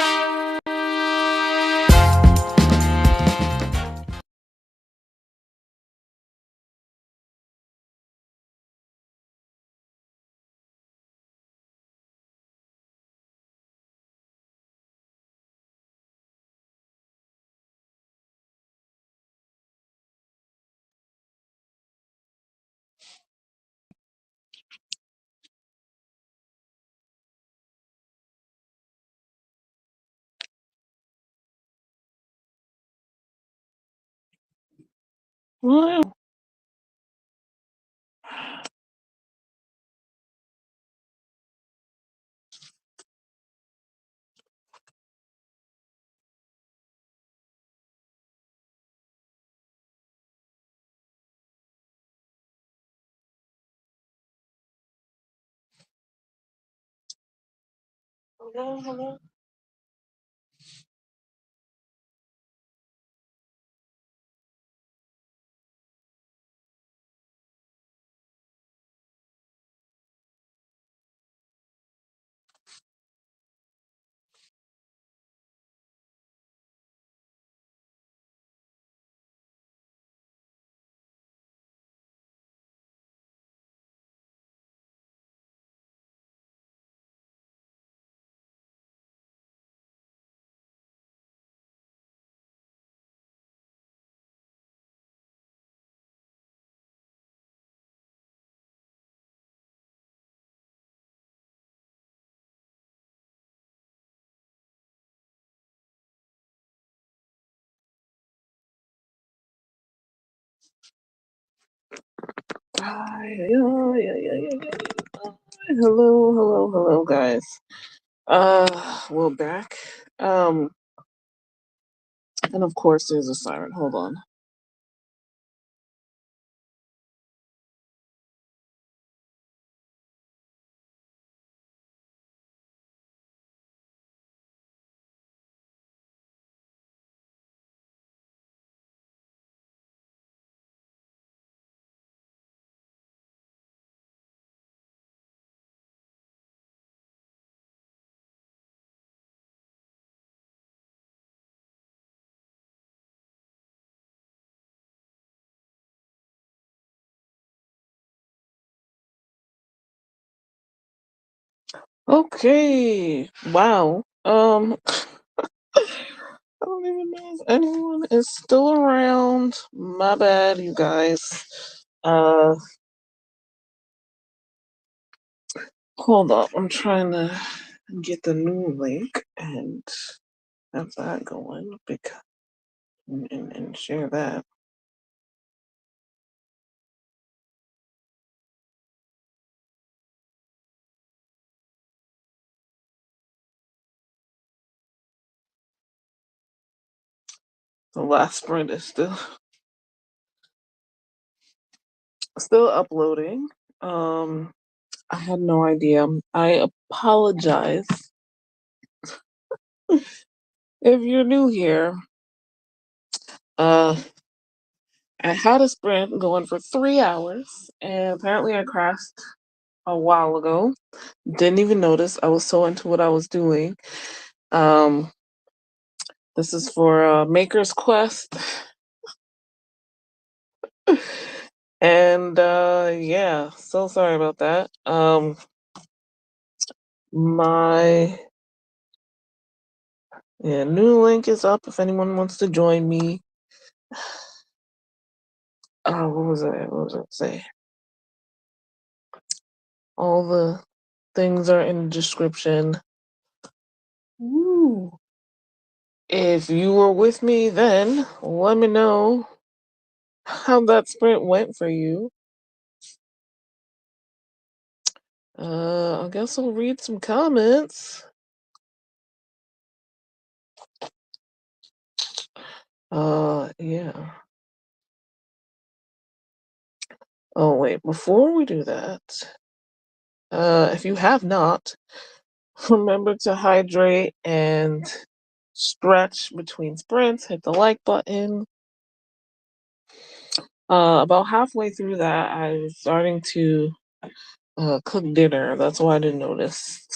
Wow. Hello, hello. Hello, hello, hello, guys. We're back. And of course, there's a siren. Hold on. Okay. Wow. I don't even know if anyone is still around. My bad, you guys. Uh, Hold up. I'm trying to get the new link and have that going and share that. The last sprint is still uploading. I had no idea. I apologize if you're new here. Uh, I had a sprint going for 3 hours, and apparently I crashed a while ago. Didn't even notice. I was so into what I was doing. Um, this is for Maker's Quest, and yeah, so sorry about that. My new link is up if anyone wants to join me. What was it? What was it say? All the things are in the description. Woo. If you were with me then, let me know how that sprint went for you. I guess I'll read some comments. Yeah. Oh, wait, before we do that, if you have not, remember to hydrate and stretch between sprints, hit the like button. About halfway through that, I was starting to cook dinner. That's why I didn't notice.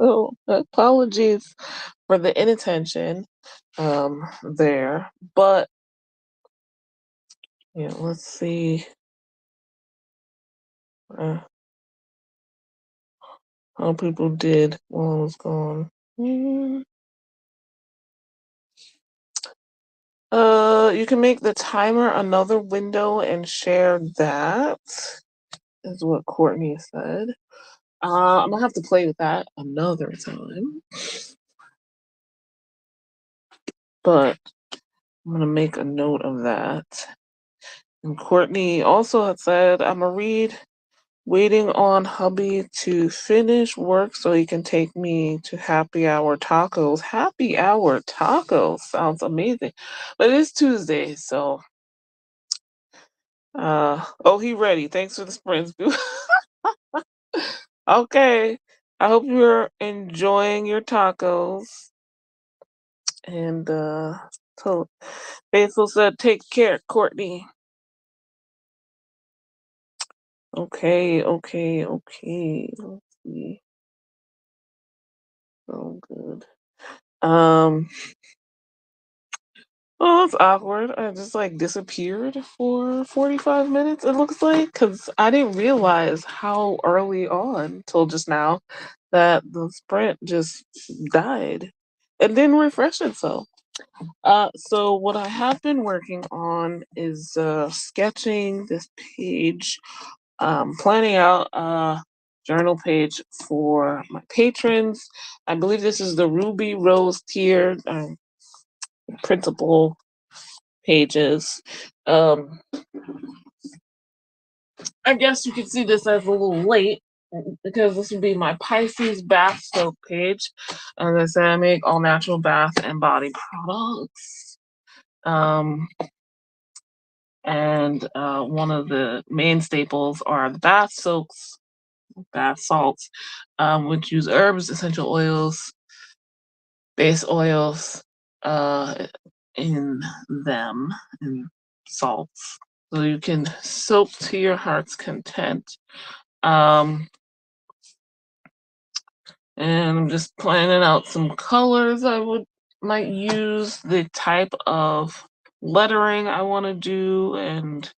So apologies for the inattention there. But yeah, let's see uh, how people did while I was gone. Mm. You can make the timer another window and share that, is what Courtney said. I'm gonna have to play with that another time, but I'm gonna make a note of that. And Courtney also had said, I'm gonna read Waiting on hubby to finish work so he can take me to happy hour tacos. Happy hour tacos sounds amazing. But it is Tuesday, so oh, he ready. Thanks for the sprints, dude. Okay. I hope you're enjoying your tacos. And so Faithful said, take care, Courtney. Okay, okay, okay. Let's see. So good. Um, oh, it's awkward. I just like disappeared for 45 minutes, it looks like, because I didn't realize how early on till just now that the sprint just died. It didn't refresh itself. So what I have been working on is sketching this page, planning out a journal page for my patrons. I believe this is the Ruby Rose tier printable pages. Um, I guess you could see this as a little late because this would be my Pisces bath soap page. As I said, I make all natural bath and body products. Um, and one of the main staples are the bath soaks, bath salts, which use herbs, essential oils, base oils in them, and salts. So you can soak to your heart's content. Um, and I'm just planning out some colors I might use, the type of lettering I want to do, and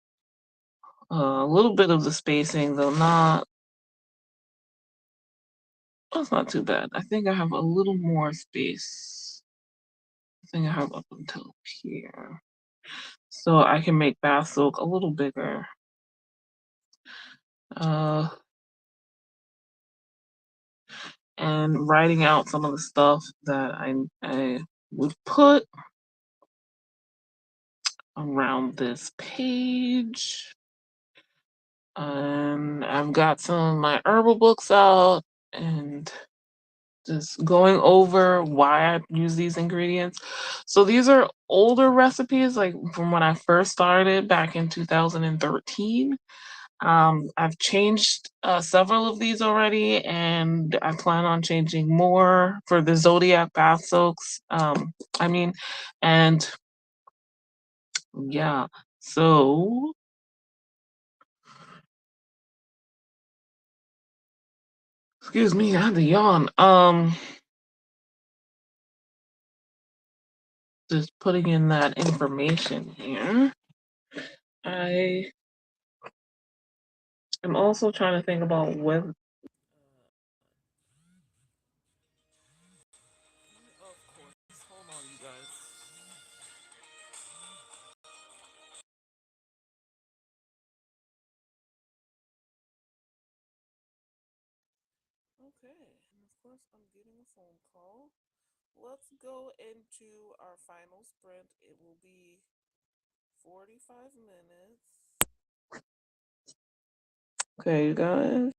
a little bit of the spacing, though not. That's not too bad. I think I have a little more space. I think I have up until here, so I can make bath soak a little bigger. Uh, and writing out some of the stuff that I would put around this page. And I've got some of my herbal books out and just going over why I use these ingredients. So these are older recipes, like from when I first started back in 2013. I've changed several of these already, and I plan on changing more for the Zodiac bath soaks. I mean, and yeah, so excuse me, I had to yawn. Just putting in that information here. I am also trying to think about whether. Of course, hold on, you guys. Okay, and of course, I'm getting a phone call. Let's go into our final sprint. It will be 45 minutes. Okay, you guys.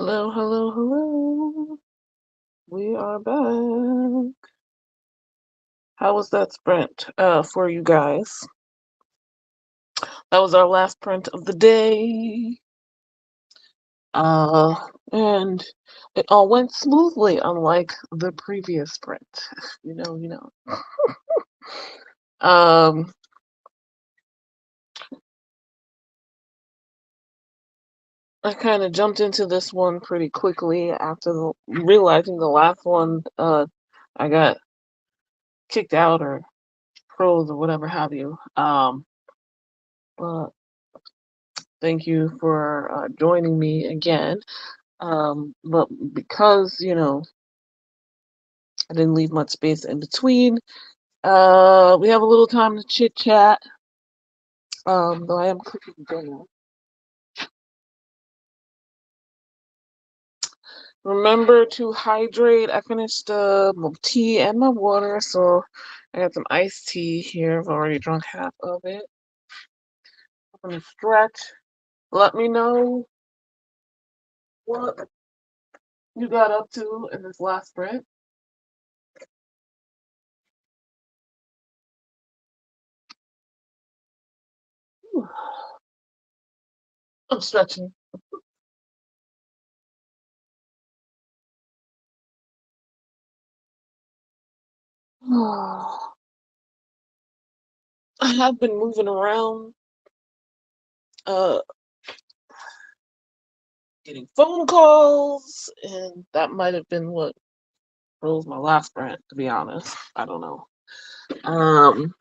Hello, hello, hello. We are back. How was that sprint for you guys? That was our last sprint of the day. Uh, and it all went smoothly, unlike the previous sprint. You know. Um, I kind of jumped into this one pretty quickly after realizing the last one, I got kicked out or froze or whatever have you. But thank you for joining me again. But because, I didn't leave much space in between, we have a little time to chit chat. Though I am cooking dinner. Remember to hydrate. I finished my tea and my water, so I got some iced tea here. I've already drunk half of it. I'm gonna stretch. Let me know what you got up to in this last sprint. Whew. I'm stretching. I have been moving around, uh, getting phone calls, and that might have been what froze my last sprint, to be honest. I don't know. Um,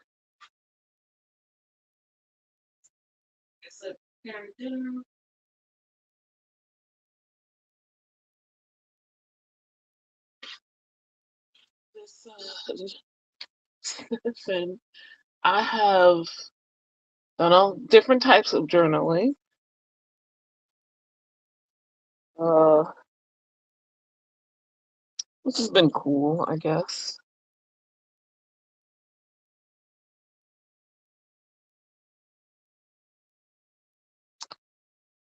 I said, preparing dinner. This, listen, I have done all different types of journaling, uh, which has been cool, I guess.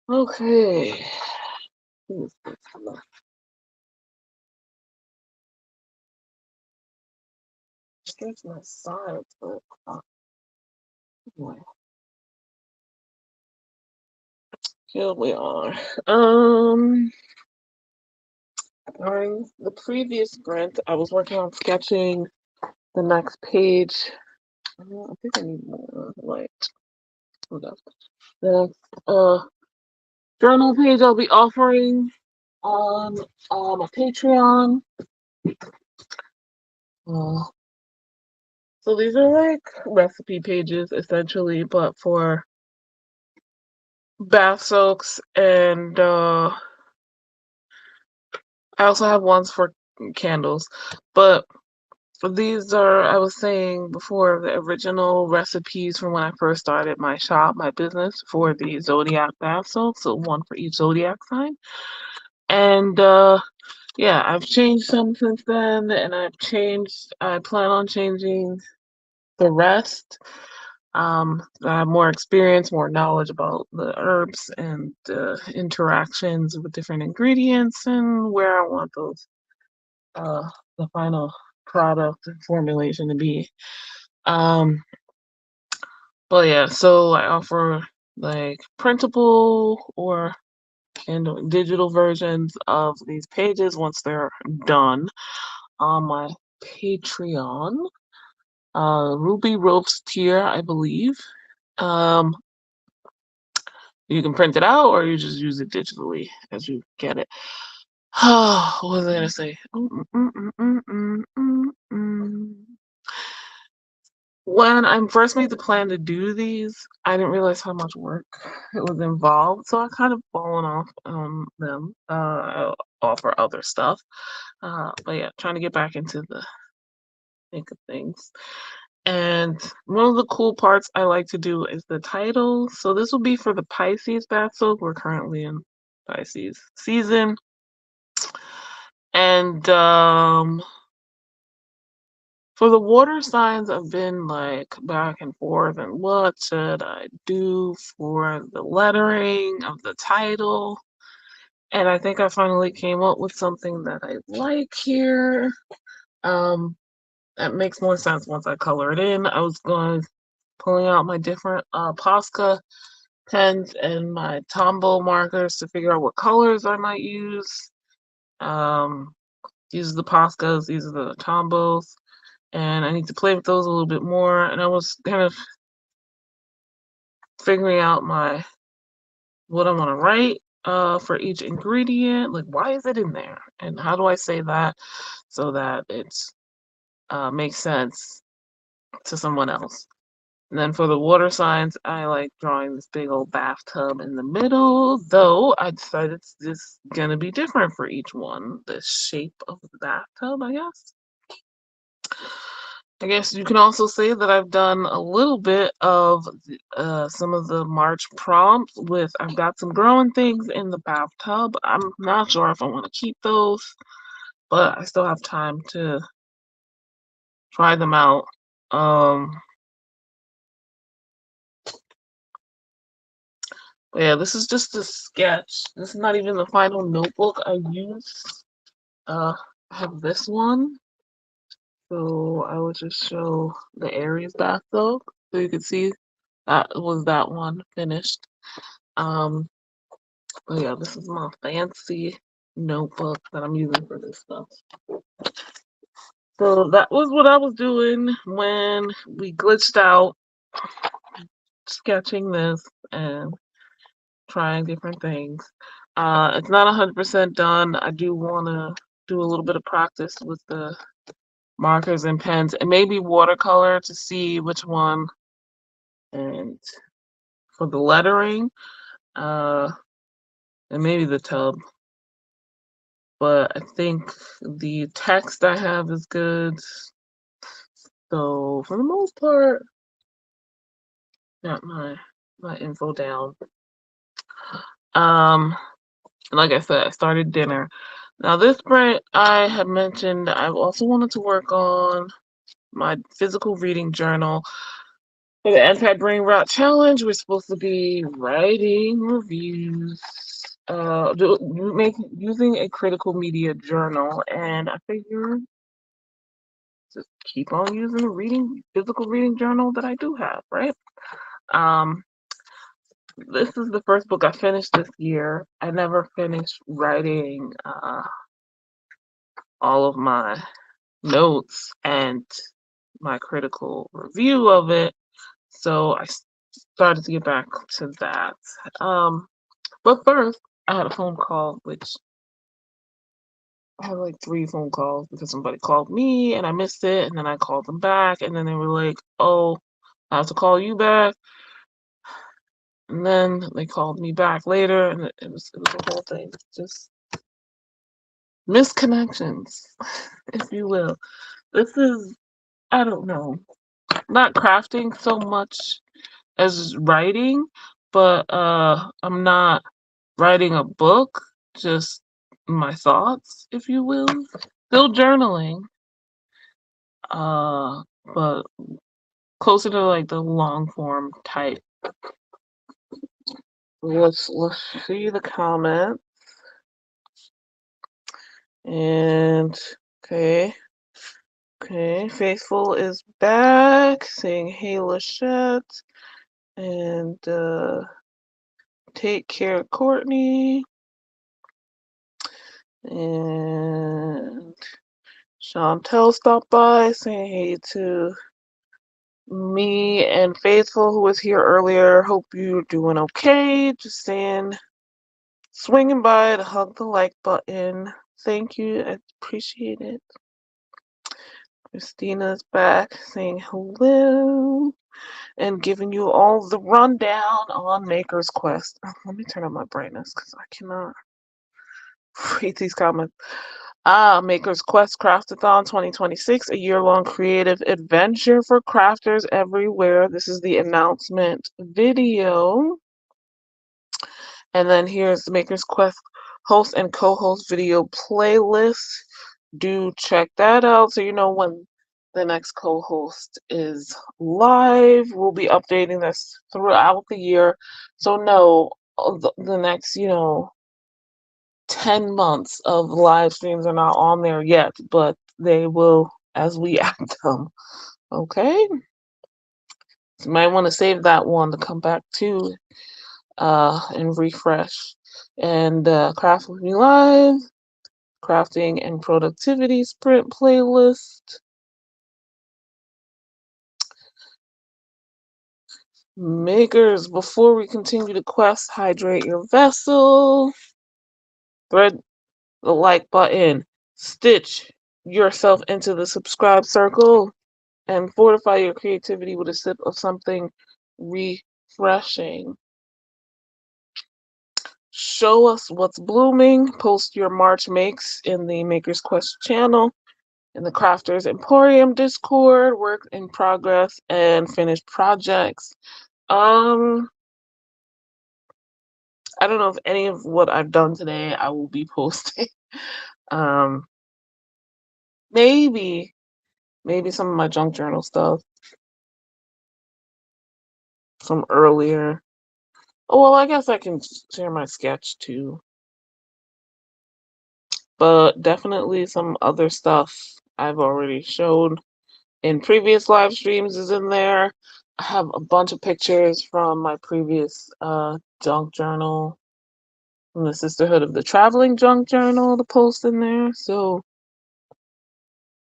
Okay. Stretch my sides, but anyway, here we are. During the previous sprint, I was working on sketching the next page. I think I need more light. Hold up. The next journal page I'll be offering on my Patreon. Uh, so these are like recipe pages essentially, but for bath soaks, and I also have ones for candles. But these are, I was saying before, the original recipes from when I first started my shop, my business, for the zodiac bath soaks. So one for each zodiac sign. And yeah, I've changed some since then, and I plan on changing the rest. I have more experience, more knowledge about the herbs and interactions with different ingredients and where I want uh, the final product and formulation to be. Um, but yeah, so I offer like printable or digital versions of these pages once they're done on my Patreon. Ruby Ropes tier, I believe. Um, you can print it out or you just use it digitally as you get it. What was I gonna say? When I first made the plan to do these, I didn't realize how much work it was involved, so I kind of fallen off on them. I offer other stuff, but yeah, trying to get back into the thick of things. And one of the cool parts I like to do is the title. So this will be for the Pisces bath soak. We're currently in Pisces season. And for the water signs, I've been like back and forth and what should I do for the lettering of the title? And I think I finally came up with something that I like here. Um, that makes more sense once I color it in. I was going pulling out my different Posca pens and my Tombow markers to figure out what colors I might use. Um, these are the Poscas, these are the Tombows, and I need to play with those a little bit more. And I was kind of figuring out what I want to write for each ingredient. Like, why is it in there, and how do I say that so that it makes sense to someone else. And then for the water signs, I like drawing this big old bathtub in the middle, though I decided this is going to be different for each one. The shape of the bathtub, I guess. I guess you can also say that I've done a little bit of some of the March prompts with I've got some growing things in the bathtub. I'm not sure if I want to keep those, but I still have time to try them out. Um, but yeah, this is just a sketch. This is not even the final notebook I used. I have this one. So I will just show the Aries bathtub. So you can see that was that one finished. Um, but yeah, this is my fancy notebook that I'm using for this stuff. So that was what I was doing when we glitched out, sketching this and trying different things. It's not 100% done. I do want to do a little bit of practice with the markers and pens and maybe watercolor to see which one, and for the lettering, uh, and maybe the tub. But I think the text I have is good. So for the most part, got my info down. Um, like I said, I started dinner. Now this sprint I had mentioned I also wanted to work on my physical reading journal. For the anti-brain rot challenge, we're supposed to be writing reviews, using a critical media journal, and I figure just keep on using the physical reading journal that I do have, right? Um, this is the first book I finished this year. I never finished writing all of my notes and my critical review of it, so I started to get back to that. But first, I had a phone call, which I had like 3 phone calls because somebody called me and I missed it, and then I called them back, and then they were like, "Oh, I have to call you back," and then they called me back later, and it was a whole thing, just misconnections, if you will. This is, I don't know, not crafting so much as writing, but I'm not writing a book, just my thoughts, if you will. Still journaling, uh, but closer to like the long form type. Let's see the comment. And okay, okay. Faithful is back, saying hey Lachette, and take care, Courtney, and Chantel stopped by, saying hey to me and Faithful, who was here earlier. Hope you're doing okay. Just saying, swinging by to hug the like button. Thank you. I appreciate it. Christina's back saying hello and giving you all the rundown on Maker's Quest. Let me turn up my brightness because I cannot read these comments. Maker's Quest Craftathon 2026, a year-long creative adventure for crafters everywhere. This is the announcement video. And then here's the Maker's Quest host and co-host video playlist. Do check that out so you know when the next co-host is live. We'll be updating this throughout the year. So no, the next, 10 months of live streams are not on there yet, but they will as we add them. Okay? So you might want to save that one to come back to and refresh. And Craft with Me Live, Crafting and Productivity Sprint playlist. Makers, before we continue the quest, hydrate your vessel. Thread the like button. Stitch yourself into the subscribe circle. And fortify your creativity with a sip of something refreshing. Show us what's blooming. Post your March makes in the Maker's Quest channel, in the Crafters Emporium Discord, work in progress and finished projects. I don't know if any of what I've done today I will be posting. um, maybe some of my junk journal stuff from earlier. Oh, well, I guess I can share my sketch too. But definitely some other stuff I've already showed in previous live streams is in there. I have a bunch of pictures from my previous junk journal, from the Sisterhood of the Traveling Junk Journal to post in there. So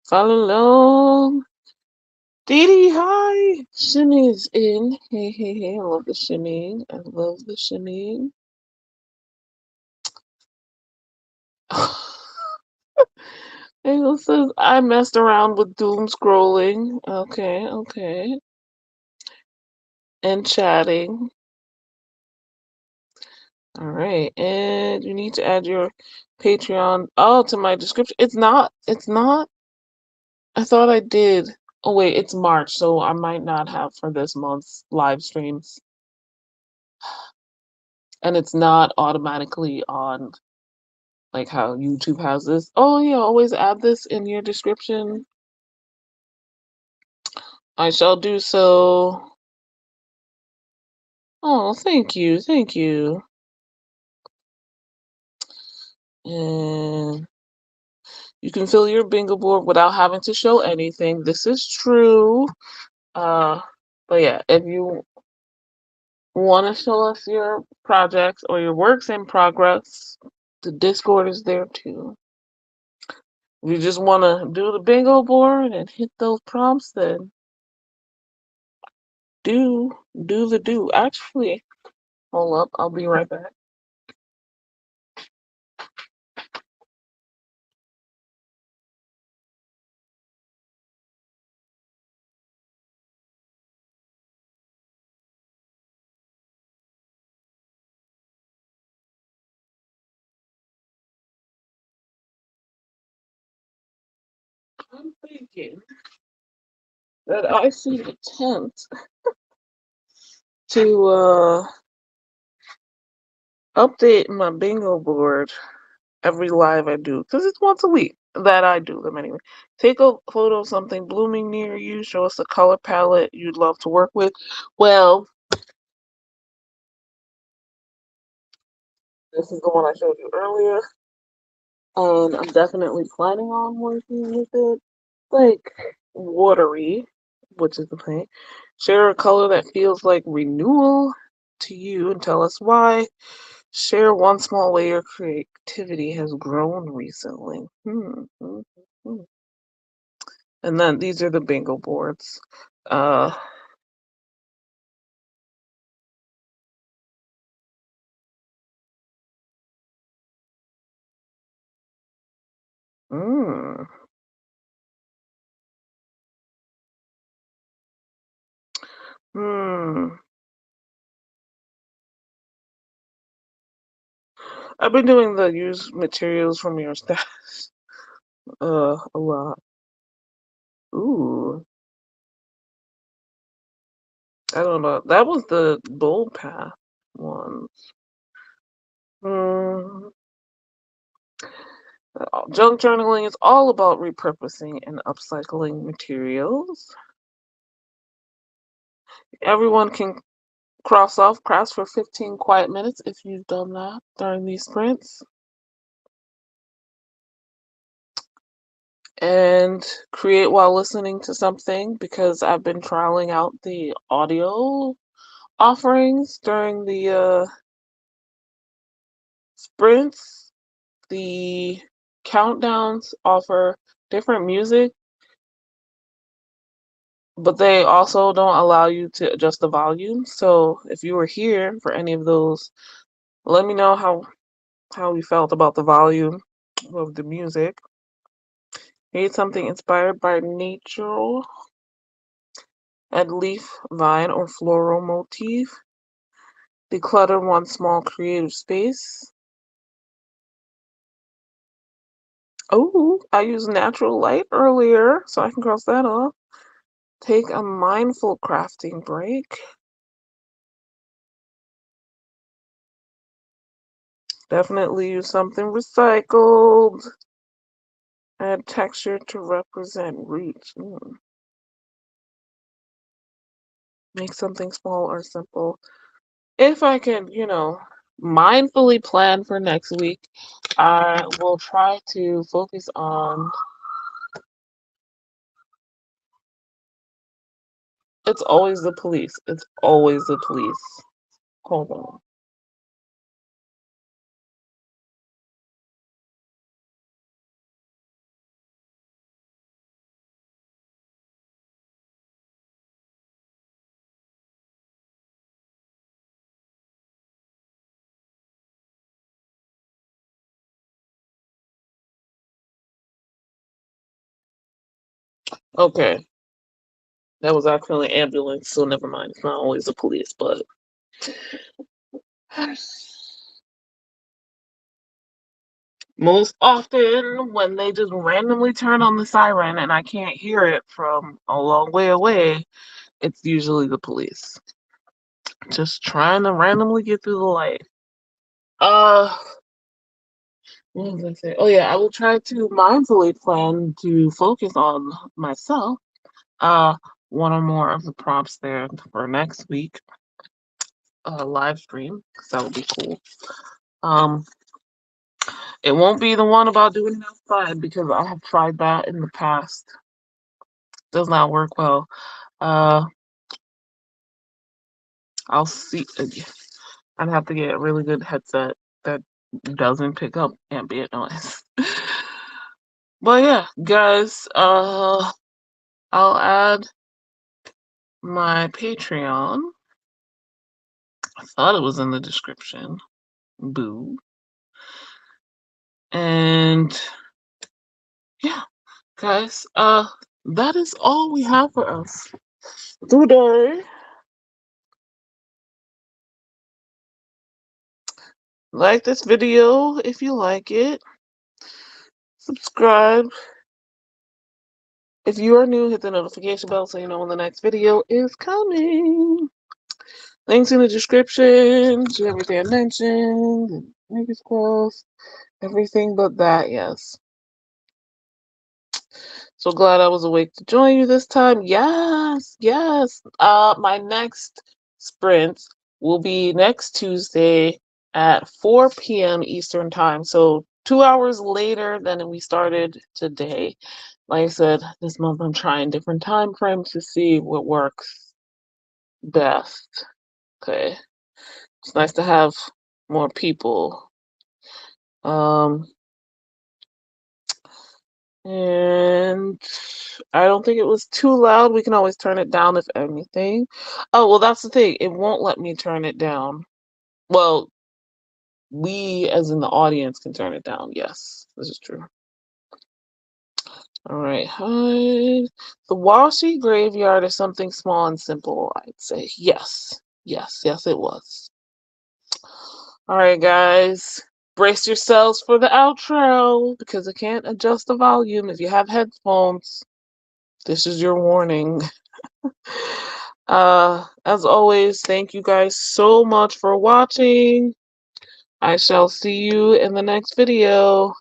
follow along. Dee Dee, hi! Shimmy's in. Hey, hey, hey. I love the shimmying. I love the shimmying. Halo says, I messed around with doom scrolling. Okay, okay. And chatting. All right. And you need to add your Patreon. Oh, to my description. It's not. It's not. I thought I did. Oh, wait. It's March, so I might not have for this month's live streams. And it's not automatically on, like how YouTube has this. Oh, yeah. Always add this in your description. I shall do so. Oh, thank you. Thank you. And you can fill your bingo board without having to show anything. This is true. Uh, but yeah, if you want to show us your projects or your works in progress, the Discord is there too. If you just want to do the bingo board and hit those prompts, then do the do. Actually, hold up, I'll be right back. I'm thinking that I should attempt to update my bingo board every live I do, because it's once a week that I do them anyway. Take a photo of something blooming near you. Show us a color palette you'd love to work with. Well, this is the one I showed you earlier, and I'm definitely planning on working with it. Like watery, which is the paint. Share a color that feels like renewal to you and tell us why. Share one small way your creativity has grown recently. And then these are the bingo boards. Uh, mm, hmm. I've been doing the use materials from your stash a lot. Ooh, I don't know. That was the bold path one. Hmm. Junk journaling is all about repurposing and upcycling materials. Everyone can cross off crafts for 15 quiet minutes if you've done that during these sprints. and create while listening to something because I've been trialing out the audio offerings during the sprints. The countdowns offer different music, but they also don't allow you to adjust the volume. So if you were here for any of those, let me know how you felt about the volume of the music. Create something inspired by nature, add leaf, vine, or floral motif. Declutter one small creative space. Oh, I used natural light earlier, so I can cross that off. Take a mindful crafting break. Definitely use something recycled. Add texture to represent roots. Make something small or simple. If I can, mindfully plan for next week, I will try to focus on. It's always the police. It's always the police. Hold on. Okay. That was actually an ambulance, so never mind. It's not always the police, but most often when they just randomly turn on the siren and I can't hear it from a long way away, it's usually the police. Just trying to randomly get through the light. Uh, what was I say? Oh yeah, I will try to mindfully plan to focus on myself. Uh, one or more of the prompts there for next week. Live stream, because that would be cool. Um, it won't be the one about doing it outside because I have tried that in the past. Does not work well. Uh, I'll see. I'd have to get a really good headset that doesn't pick up ambient noise. But yeah, guys, I'll add my Patreon. I thought it was in the description. Boo. And yeah, guys, that is all we have for us today. Like this video if you like it. Subscribe. If you are new, hit the notification bell so you know when the next video is coming. Links in the description to everything I mentioned. Maybe close. Everything but that, yes. So glad I was awake to join you this time. Yes, yes. My next sprint will be next Tuesday at 4 p.m. Eastern time. So 2 hours later than we started today. Like I said, this month I'm trying different time frames to see what works best. Okay. It's nice to have more people. And I don't think it was too loud. We can always turn it down if anything. Oh, well, that's the thing. It won't let me turn it down. Well, we, as in the audience, can turn it down. Yes, this is true. All right. Hi. The Washi graveyard is something small and simple, I'd say. Yes. Yes. Yes, it was. All right, guys. Brace yourselves for the outro because I can't adjust the volume. If you have headphones, this is your warning. As always, thank you guys so much for watching. I shall see you in the next video.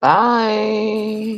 Bye.